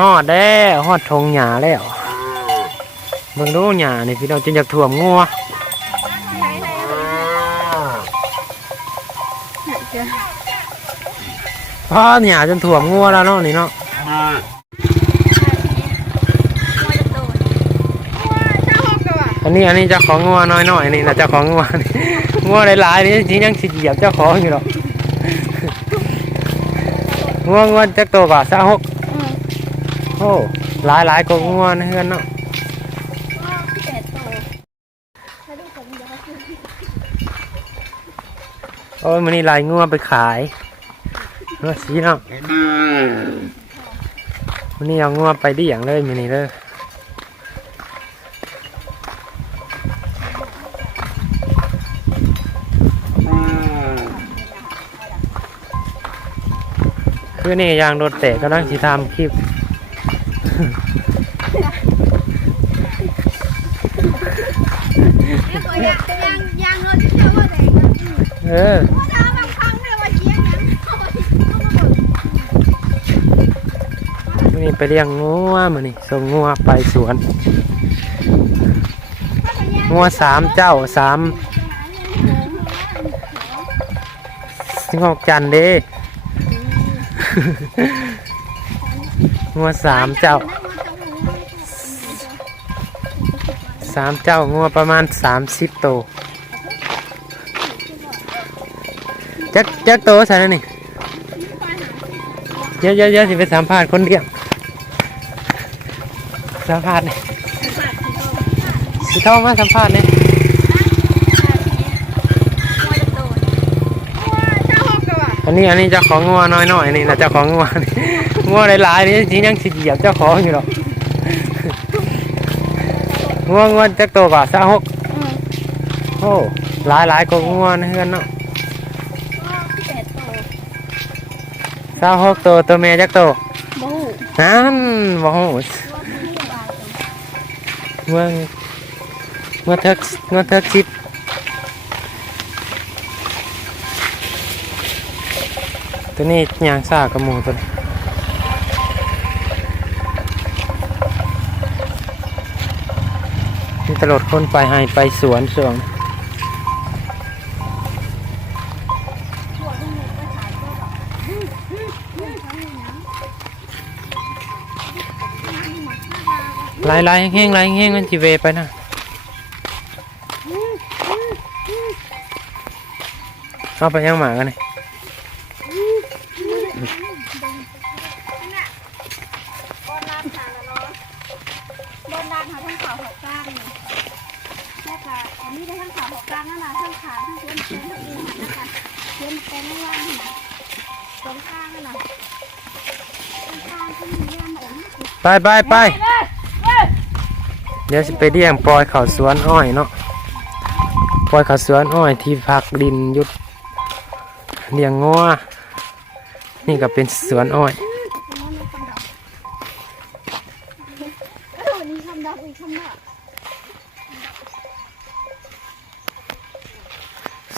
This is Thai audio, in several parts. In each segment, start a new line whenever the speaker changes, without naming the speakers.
ฮอดแล้วฮอดทงหญ้าแล้วเบิ่งดูหญ้านี่พี่น้องจนอยากท่วมงัวพอหญ้าจนท่วมงัวแล้วเนาะนี่เนาะอันนี้อันนี้เจ้าของงัวน้อยๆนี่นะเจ้าของงัวนี่งัวหลายๆนี่ที่ยังสิเหยียบเจ้าของอยู่หรอกงัวงัวจักโตกว่าซะหก โอ้หลายหลายกว่างัวนะเฮือนเนาะโอ้ยมันนี่ลายงัวไปขายเนาะสีเนาะมันนี่เอางัวไปเลี้ยงเลยมันนี่เลยคือนี่ยางโดนเตะกำลังสิทำคลิป
ยังยังยังรถที่ เอ
อ
นี่ยว่าเชียงนั้นเข้ามาที่เข้ามาบอก
มันนี่ไปเลี้ยงงัวมันนี่ส่งงัวไปสวน งัวสามเจ้าสามสิงหกจันเด้งัวสามเจ้า สามเจ้างัวประมาณสามสิบโตวจักจักโตใช่แล้วนี่เยอะเยอะเยอะสิไปสัมภาษณ์คนเดียวสัมภาษณ์นี่สิเข้ามาสัมภาษณ์นี่
เจ้าหกกับว่า
อันนี้อันนี้เจ้าของงัวน้อยๆนี่นะเจ้าของงัวนี่งัวหลายๆนี่ที่ยังสิเหยียบเจ้าของอยู่หรอก งัวงัวจักโตวกว่าซะหกโอ้หลายหลายๆกว่างัวนะเฮือนเนาะ
แปดโต
ซะหกตัวตัวแม่จักโตว
บู
นั่นบ่ฮู้เมื่อเมื่อเทิกเมื่อเทิกสิบตัวนี้ยางซ่ากระหมูตัวนี้ มีตลอดคนไปให้ไปสวนสวงลายลายแห้งๆลายแห้งๆมันจีเวไปนะเอาไปยังหมากันนี่
บ ไม่ว่างนี่ตรงข้างนั่นน่ะตรงข้างที่มีเรื่องอะไรน
ไปไปไปเดี๋ยวสิไปเลี้ยงปล่อยเขาสวนอ้อยเนาะปล่อยเขาสวนอ้อยที่พักดินหยุดเลี้ยงงัวนี่ก็เป็นสวนอ้อย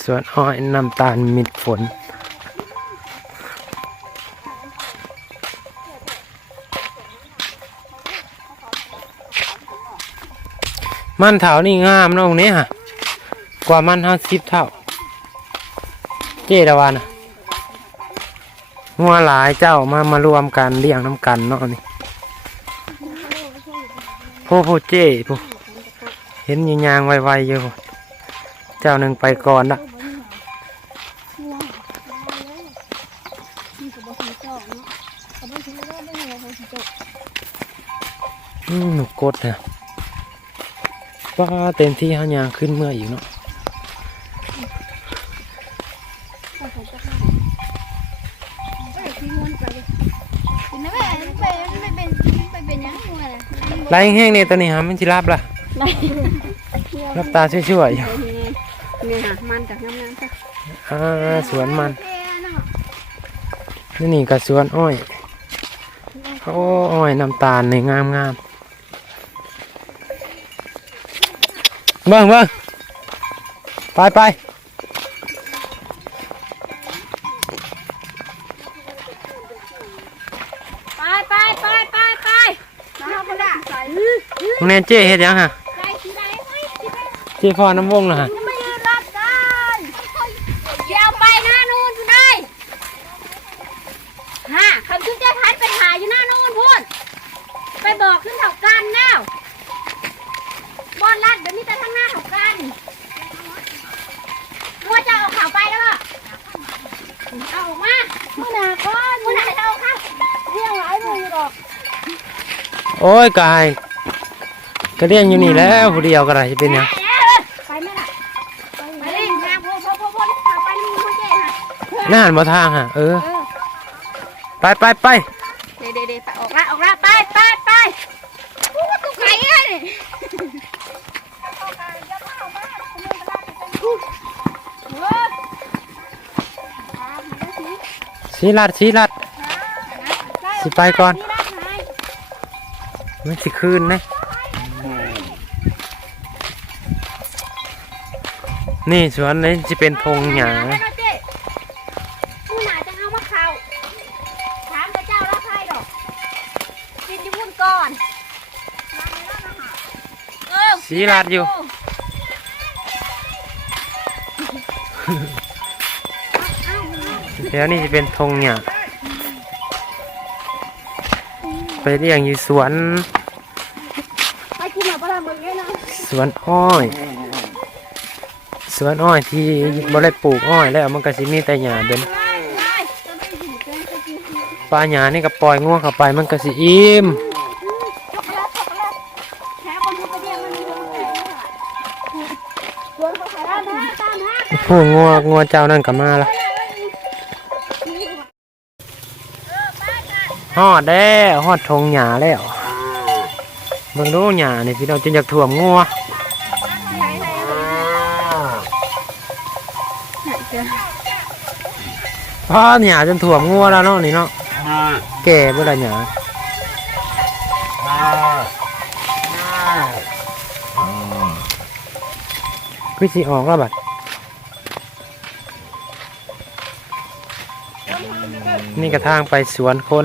สวนอ้อยน้ำตาลมิดฝน มันเถานี่งามนะตรงนี้ฮะ กว่ามันห้าสิบเท่า เจดาวานะงัวหลายเจ้ามามารวมกันเลี้ยงน้ำกันเนาะนี่โพโพเจ้พูเห็นยางๆไวๆอยู่เจ้าหนึ่งไปก่อนละ
อกสีเลือดได้ไงบอกสีจอก
อืมหนุกกดเนี่ยว่าเต็มที่เขายางขึ้นเมื่ออีกเนาะ
ก็ใส่จะให้เอ้ยพี่ม้วนไปเลยเป็นนะแม่ไปไปเป็นไปเป็นยังมัวเลย
ไรแห้งๆเนี่ยตัวนี้ฮะมันจิรับล่ะ
ไร
รับตาช่วยๆอยู่
นี่ฮะมันจากน้ำนั้นจ้ะ
อ่าสวนมันนี่นี่ก็สวนอ้อย โอ้อ้อยน้ำตาลนี่งามงามๆเบิ่งเบิ่งไปไป
ไปไปไปไปไป
มึงแน่เจ้เฮ็ดหยังฮะ
ได้สิได้ไหมสิได้
เจ้พ่อน้ำวงนะฮะ
ไม่ยืนรับได้เดี๋ยวไปหน้านู่นคุณได้ฮะคำขึ้นเจ้าพัดเป็นหาอยู่หน้านู่นพูดไปบอ กขึ้นเถากันแล้วบอนลัดเดี๋ยวมีแต่ทั้งหน้าเถากันมัวจะเอาข่าวไปแล้วเหรอเอาออกมามื่อหนาก้อนมื่อหนาจะเอาค่ะเรียงหลายมืออยู่ดอก
โอ้ยกายก็เลี้ยงอยู่นี่แล้วผู้เดียวก็ได้จะเป็นหยัง
ไปไหมล่ะไปเลยนะพ่อพ่อพ่อพ่อข่าวไปนี่มึงพ่อเจ๊ฮะ
น่าหันมาทางฮะเออ
เออ
ไปไปไป
เดี๋ยวเดี๋ยวเดี๋ยวไปออกละออกละไปไป ไก่กัน
สีลัดสีลัดสิไปก่อนมันสิคืนนะนี่สวนนี้จะเป็นพงหญ้า สีลัดอยู่เดี๋ยวนี่จะเป็นธงหญ้าไปเลี้ยงอยู่สวน
ไปกินหน่อยปลาหมึกเลยนะ
สวนอ้อย สวนอ้อยที่บ่ได้ปลูกอ้อยแล้วมันก็สิมีแต่หญ้าเดิน
ไปไปจะไปหิวเต้นไปกินช็อก
ปลาหญ้านี่ก็ปล่อยงัวเข้าไปมันก็สิอิ่ม
ตามนะ
ผู้งัวงัวเจ้านั่นก็มาละฮอดแล้วฮอดธงหญ้าแล้วเบิ่งดูหญ้านี่พี่น้องจนอยากท่วมงัวพอหญ้าจนท่วมงัวแล้วเนาะนี่เนาะแก่เบ่ละหญ้าคือสิออกแล้วบัด นี่กระทางไปสวนคน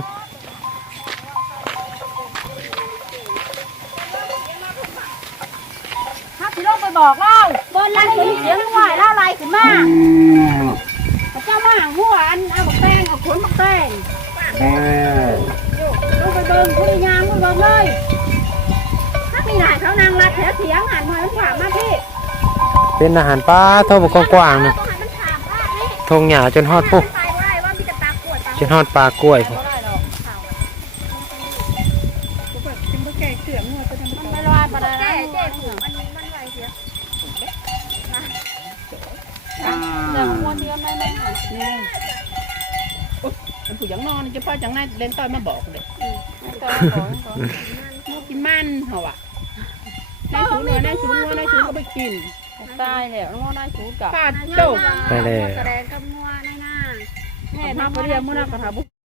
ถ้าพี่ลงไปบอกเล่าบนลันเสียงหวายเล่าไรขึ้นมาเขาเจ้ามาหางหัวอันเอาบักแตงเอาขนบักแตงลงไปเบิ่งผู้ยามไปเบิ่งเลยถ้ามีหลายเขานางรัดแถวเถียงหันมามันผ่ามาพี่
เป็นอาหารปลาเท่าบกกว้างๆ
ต้
นะ
องให้มันผ่าพาดนี่
ทงหญ้าจนฮอดปุ๊บ จนฮอดปลากล้วยพุ่น
ได้หรอกข่าวมันไม่รอดปะนะแก่เจ๊ผูมันมันไหวเสียแต่หัวเดียวไม่ไม่หัน
นี่มันผู้หยังนอนจะพ่อจังนั้นเล่นต้อยมาบอกเลยมูกินมันเหรอวะนายชูนนายชูนนายชูก็ไปกิน
ตายแล้วน้องได้ชูกับ
ฟาดโจ้
ไปแล้ว
แสดงกับงัวในหน้า
แม่ทำไปเรียกมื่อนักกระทำ